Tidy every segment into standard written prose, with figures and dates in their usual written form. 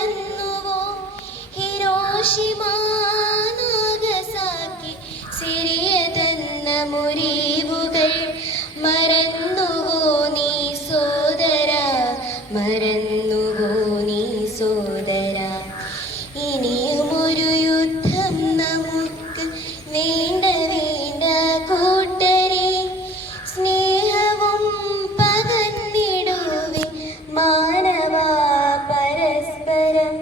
മറന്നുവോ Hiroshima Nagasaki Syria തന്ന മുറിവുകൾ മറന്നുവോ നീ സോദര മറന്നുവോ നീ സോദര ഇനിയുമൊരു യുദ്ധം നമുക്ക് വേണ്ട വേണ്ട കൂട്ടരെ സ്നേഹവും പകർന്നിടുവിൻ മാനവ പരസ്പരം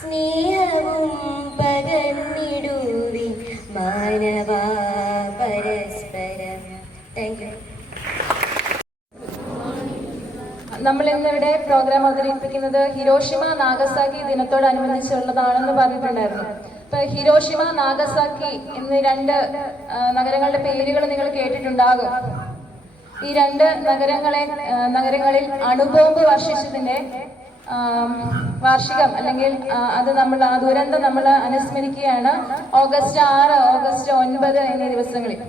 സ്നേഹവും പകർന്നിടുവിൻ മാനവ പരസ്പരം. Thank you. നമ്മൾ ഇന്നിവിടെ പ്രോഗ്രാം അവതരിപ്പിക്കുന്നത് ഹിരോഷിമ നാഗസാക്കി ദിനത്തോടനുബന്ധിച്ചുള്ളതാണെന്ന് പറഞ്ഞിട്ടുണ്ടായിരുന്നു. ഇപ്പൊ ഹിരോഷിമ നാഗസാക്കി എന്നീ രണ്ട് നഗരങ്ങളുടെ പേരുകൾ നിങ്ങൾ കേട്ടിട്ടുണ്ടാകും. ഈ രണ്ട് നഗരങ്ങളിൽ അണുബോംബ് വർഷിച്ചതിന്റെ വാർഷികം അല്ലെങ്കിൽ അത് നമ്മൾ ആ ദുരന്തം നമ്മൾ അനുസ്മരിക്കുകയാണ് ഓഗസ്റ്റ് 6, ഓഗസ്റ്റ് 9 എന്നീ ദിവസങ്ങളിൽ.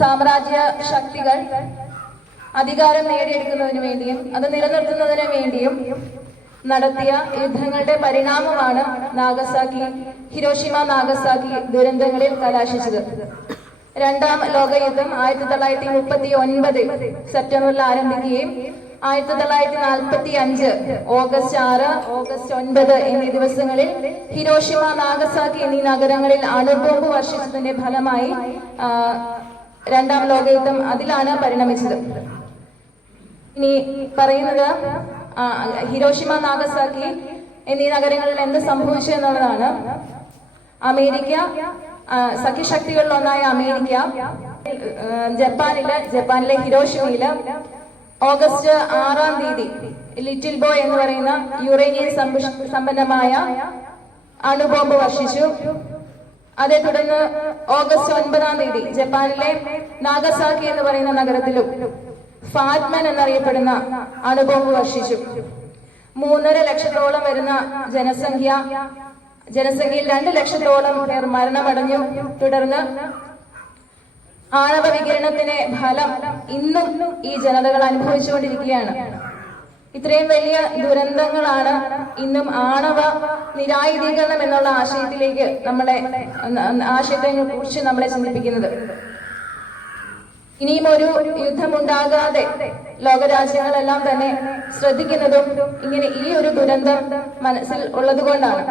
സാമ്രാജ്യ ശക്തികൾ അധികാരം നേടിയെടുക്കുന്നതിന് വേണ്ടിയും അത് നിലനിർത്തുന്നതിന് വേണ്ടിയും നടത്തിയ യുദ്ധങ്ങളുടെ പരിണാമമാണ് ഹിരോഷിമ നാഗസാക്കി ദുരന്തങ്ങളിൽ കലാശിച്ചത്. രണ്ടാം ലോകയുദ്ധം 1939 സെപ്റ്റംബറിൽ ആരംഭിക്കുകയും 1945 ഓഗസ്റ്റ് 6, ഓഗസ്റ്റ് 9 എന്നീ ദിവസങ്ങളിൽ ഹിരോഷിമ നാഗസാക്കി എന്നീ നഗരങ്ങളിൽ അണുബോംബ് വർഷിച്ചതിന്റെ ഫലമായി രണ്ടാം ലോകയുദ്ധം അതിലാണ് പരിണമിച്ചത്. ഇനി പറയുന്നത് ഹിരോഷിമ നാഗസാക്കി എന്നീ നഗരങ്ങളിൽ എന്ത് സംഭവിച്ചു എന്നുള്ളതാണ്. അമേരിക്ക, സഖ്യശക്തികളിലൊന്നായ അമേരിക്ക ജപ്പാനിലെ ഹിരോഷിമയില് ഓഗസ്റ്റ് 6-ാം തീയതി ലിറ്റിൽ ബോയ് എന്ന് പറയുന്ന യുറേനിയം സമ്പന്നമായ അണുബോംബ് വർഷിച്ചു. അതേ തുടർന്ന് ഓഗസ്റ്റ് 9-ാം തീയതി ജപ്പാനിലെ നാഗസാക്കി എന്ന് പറയുന്ന നഗരത്തിലും ഫാറ്റ്മൻ എന്നറിയപ്പെടുന്ന അണുബോംബ് വർഷിച്ചു. 3.5 ലക്ഷത്തോളം വരുന്ന ജനസംഖ്യയിൽ 2 ലക്ഷത്തോളം പേർ മരണമടഞ്ഞു. തുടർന്ന് ആണവ വികിരണത്തിന്റെ ഫലം ഇന്നും ഈ ജനതകൾ അനുഭവിച്ചുകൊണ്ടിരിക്കുകയാണ്. ഇത്രയും വലിയ ദുരന്തങ്ങളാണ് ഇന്നും ആണവ നിരായുധീകരണം എന്നുള്ള ആശയത്തെ കുറിച്ച് നമ്മളെ ചിന്തിപ്പിക്കുന്നത്. ഇനിയും ഒരു യുദ്ധമുണ്ടാകാതെ ലോകരാജ്യങ്ങളെല്ലാം തന്നെ ശ്രദ്ധിക്കുന്നതും ഇങ്ങനെ ഈ ഒരു ദുരന്തം മനസ്സിൽ ഉള്ളതുകൊണ്ടാണ്.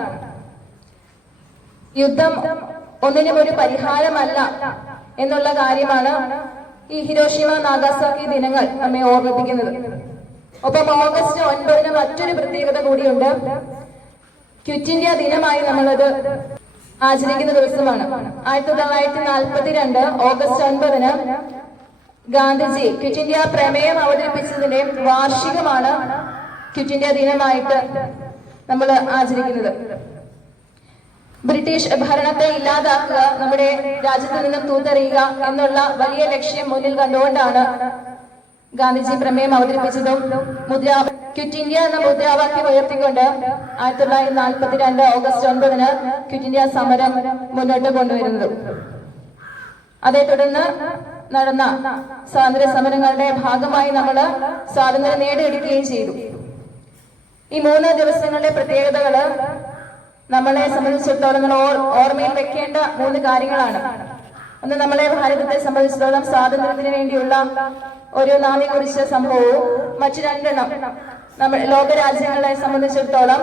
യുദ്ധം ഒന്നിനും ഒരു പരിഹാരമല്ല എന്നുള്ള കാര്യമാണ് ഈ ഹിരോഷിമ നാഗസാക്കി ദിനങ്ങൾ നമ്മെ ഓർമ്മിപ്പിക്കുന്നത്. ഒപ്പം ഓഗസ്റ്റ് 9 മറ്റൊരു പ്രത്യേകത കൂടിയുണ്ട്. ക്വിറ്റ് ഇന്ത്യ ദിനമായി നമ്മളത് ആചരിക്കുന്ന ദിവസമാണ്. 1942 ഓഗസ്റ്റ് 9 ഗാന്ധിജി ക്വിറ്റ് ഇന്ത്യ പ്രമേയം അവതരിപ്പിച്ചതിന്റെ വാർഷികമാണ് ക്വിറ്റ് ഇന്ത്യ ദിനമായിട്ട് നമ്മൾ ആചരിക്കുന്നത്. ബ്രിട്ടീഷ് ഭരണത്തെ ഇല്ലാതാക്കുക, നമ്മുടെ രാജ്യത്തിൽ നിന്നും തൂത്തെറിയുക എന്നുള്ള വലിയ ലക്ഷ്യം മുന്നിൽ കണ്ടുകൊണ്ടാണ് ഗാന്ധിജി പ്രമേയം അവതരിപ്പിച്ചതും ക്വിറ്റ് ഇന്ത്യ എന്ന മുദ്രാവാക്യം ഉയർത്തിക്കൊണ്ട് 1942 ഓഗസ്റ്റ് 9 ക്വിറ്റ് ഇന്ത്യ സമരം മുന്നോട്ട് കൊണ്ടുവരുന്നത്. അതേ തുടർന്ന് നടന്ന സ്വാതന്ത്ര്യ സമരങ്ങളുടെ ഭാഗമായി നമ്മൾ സ്വാതന്ത്ര്യം നേടിയെടുക്കുകയും ചെയ്തു. ഈ 3 ദിവസങ്ങളുടെ പ്രത്യേകതകള് നമ്മളെ സംബന്ധിച്ചിടത്തോളം നമ്മൾ ഓർമ്മയിൽ വെക്കേണ്ട 3 കാര്യങ്ങളാണ്. ഒന്ന്, നമ്മളെ ഭാരതത്തെ സംബന്ധിച്ചിടത്തോളം സ്വാതന്ത്ര്യത്തിന് വേണ്ടിയുള്ള ഒരു നാന്ദി കുറിച്ച സംഭവവും മറ്റു 2 നമ്മൾ ലോകരാജ്യങ്ങളെ സംബന്ധിച്ചിടത്തോളം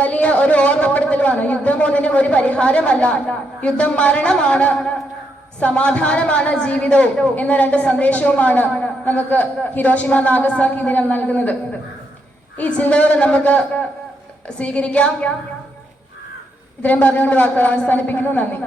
വലിയ ഒരു ഓർമ്മപ്പെടുത്തലുമാണ്. യുദ്ധം ഒന്നിനും ഒരു പരിഹാരമല്ല, യുദ്ധം മരണമാണ്, സമാധാനമാണ് ജീവിതവും എന്ന 2 സന്ദേശവുമാണ് നമുക്ക് ഹിരോഷിമ നാഗസാക്കി ദിനം നൽകുന്നത്. ഈ ചിന്തകൾ നമുക്ക് സ്വീകരിക്കാം. ഇത്രയും പറഞ്ഞുകൊണ്ട് വാക്കുകൾ അവസാനിപ്പിക്കുന്നു. നന്ദി.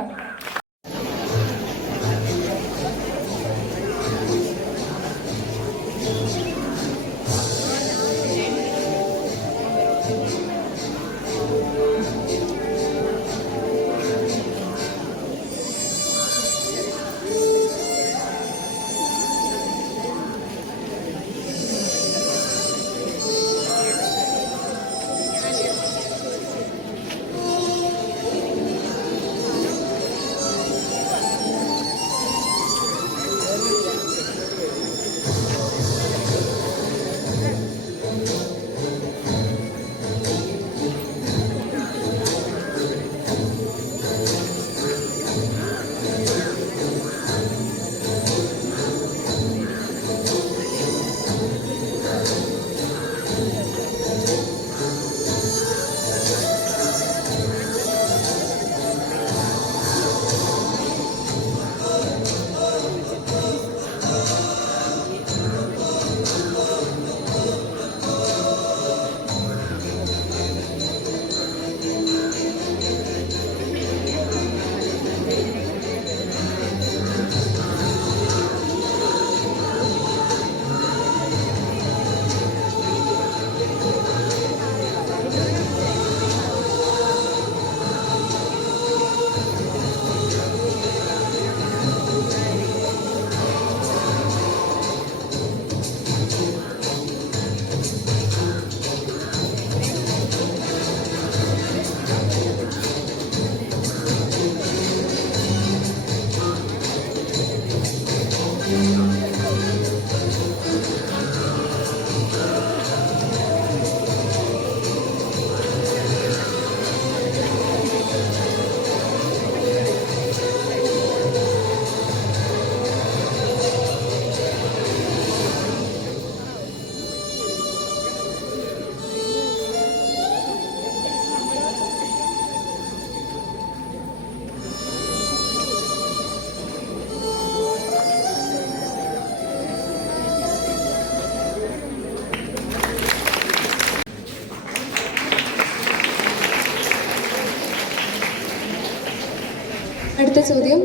അടുത്ത ചോദ്യം,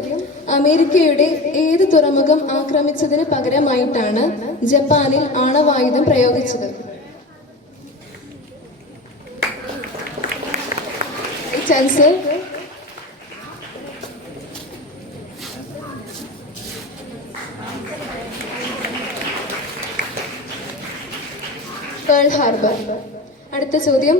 അമേരിക്കയുടെ ഏത് തുറമുഖം ആക്രമിച്ചതിന് പകരമായിട്ടാണ് ജപ്പാനിൽ ആണവായുധം പ്രയോഗിച്ചത്? Answer Pearl Harbor. അടുത്ത ചോദ്യം,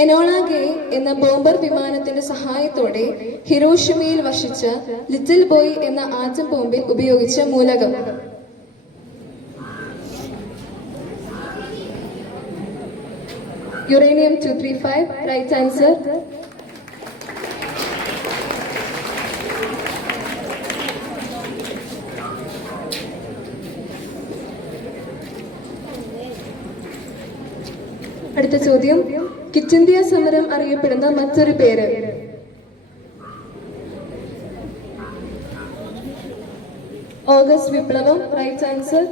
എനോള ഗേ എന്ന ബോംബർ വിമാനത്തിന്റെ സഹായത്തോടെ ഹിരോഷിമയിൽ വർഷിച്ച ലിറ്റിൽ ബോയ് എന്ന ആറ്റം ബോംബിൽ ഉപയോഗിച്ച മൂലകം? യുറേനിയം 235. Right answer. അടുത്ത ചോദ്യം, ക്വിറ്റ് ഇന്ത്യ സമരം അറിയപ്പെടുന്ന മറ്റൊരു പേര്? ഓഗസ്റ്റ് വിപ്ലവം. Right answer.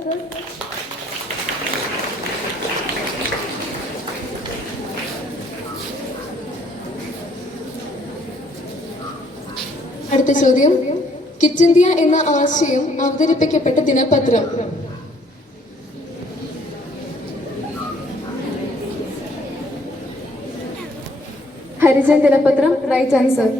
അടുത്ത ചോദ്യം, ക്വിറ്റ് ഇന്ത്യ എന്ന ആശയം അവതരിപ്പിക്കപ്പെട്ട ദിനപത്രം? ഹരിജൻ ദിനപത്രം. Right answer.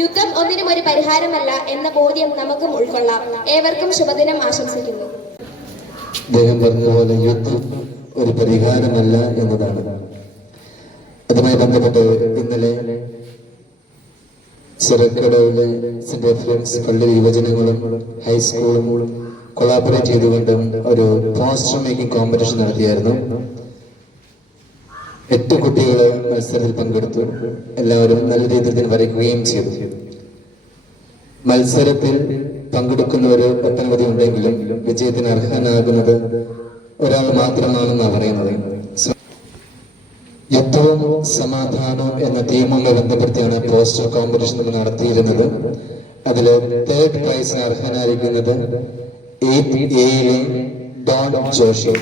യുദ്ധം ഒന്നിനും ഒരു പരിഹാരമല്ല എന്ന ബോധ്യം നമുക്കും ഉൾക്കൊള്ളാം. ഏവർക്കും ശുഭദിനം ആശംസിക്കുന്നു. അദ്ദേഹം പറഞ്ഞതുപോലെ യുദ്ധം ഒരു പരിഹാരമല്ല എന്നതാണ്. അതുമായി ബന്ധപ്പെട്ട് ഇന്നലെ ചിറക്കടവിലെ സെന്റ് എഫ്രേംസ് പള്ളി യുവജനങ്ങളും ഹൈസ്കൂളും കൊളാബറേറ്റ് ചെയ്തുകൊണ്ട് ഒരു പോസ്റ്റർ മേക്കിംഗ് കോമ്പറ്റീഷൻ നടത്തിയായിരുന്നു. 8 കുട്ടികൾ മത്സരത്തിൽ പങ്കെടുത്തു. എല്ലാവരും നല്ല രീതിയിൽ വരയ്ക്കുകയും ചെയ്തു. മത്സരത്തിൽ പങ്കെടുക്കുന്നവർ ഒട്ടനവധി ഉണ്ടെങ്കിലും വിജയത്തിന് അർഹനാകുന്നത് ഒരാൾ മാത്രമാണെന്നാണ് പറയുന്നത്. യുദ്ധവും സമാധാനവും എന്ന തീമുമായി ബന്ധപ്പെടുത്തിയാണ് പോസ്റ്റർ കോമ്പറ്റീഷൻ നമ്മൾ നടത്തിയിരുന്നത്. അതിൽ 3rd പ്രൈസിന് അർഹനായിരിക്കുന്നത് 8A Don Joshi.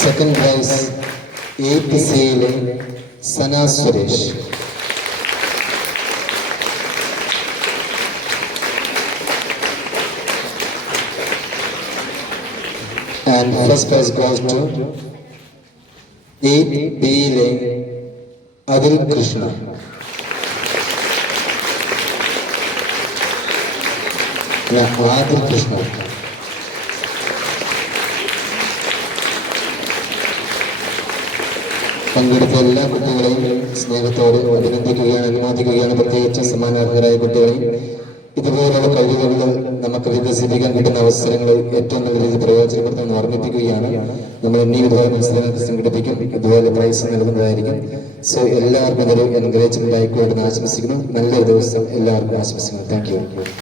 Second prize 8C Sana Suresh. And first prize goes to 8B Adil Krishna. Adil Krishna. പങ്കെടുത്ത എല്ലാ കുട്ടികളെയും സ്നേഹത്തോടെ അഭിനന്ദിക്കുകയാണ്, അനുമോദിക്കുകയാണ്. പ്രത്യേകിച്ച് സമ്മാനാർഹരായ കുട്ടികളെയും ഇതുപോലുള്ള കഴിവുകൾ നമുക്ക് വികസിപ്പിക്കാൻ കിട്ടുന്ന അവസരങ്ങൾ ഏറ്റവും നല്ല രീതിയിൽ പ്രയോജനപ്പെടുത്തുമെന്ന് ഓർമ്മിപ്പിക്കുകയാണ്. നമ്മൾ ഇനിയും ഇതുപോലെ മത്സരങ്ങൾ സംഘടിപ്പിക്കും, ഇതുപോലെ പ്രൈസ് നൽകുന്നതായിരിക്കും. സോ എല്ലാവർക്കും ഒരു എൻകറേജ്മെന്റ് ആയിക്കോട്ടെ ആശംസിക്കുന്നു. നല്ലൊരു ദിവസം എല്ലാവർക്കും ആശംസിക്കുന്നു. Thank you.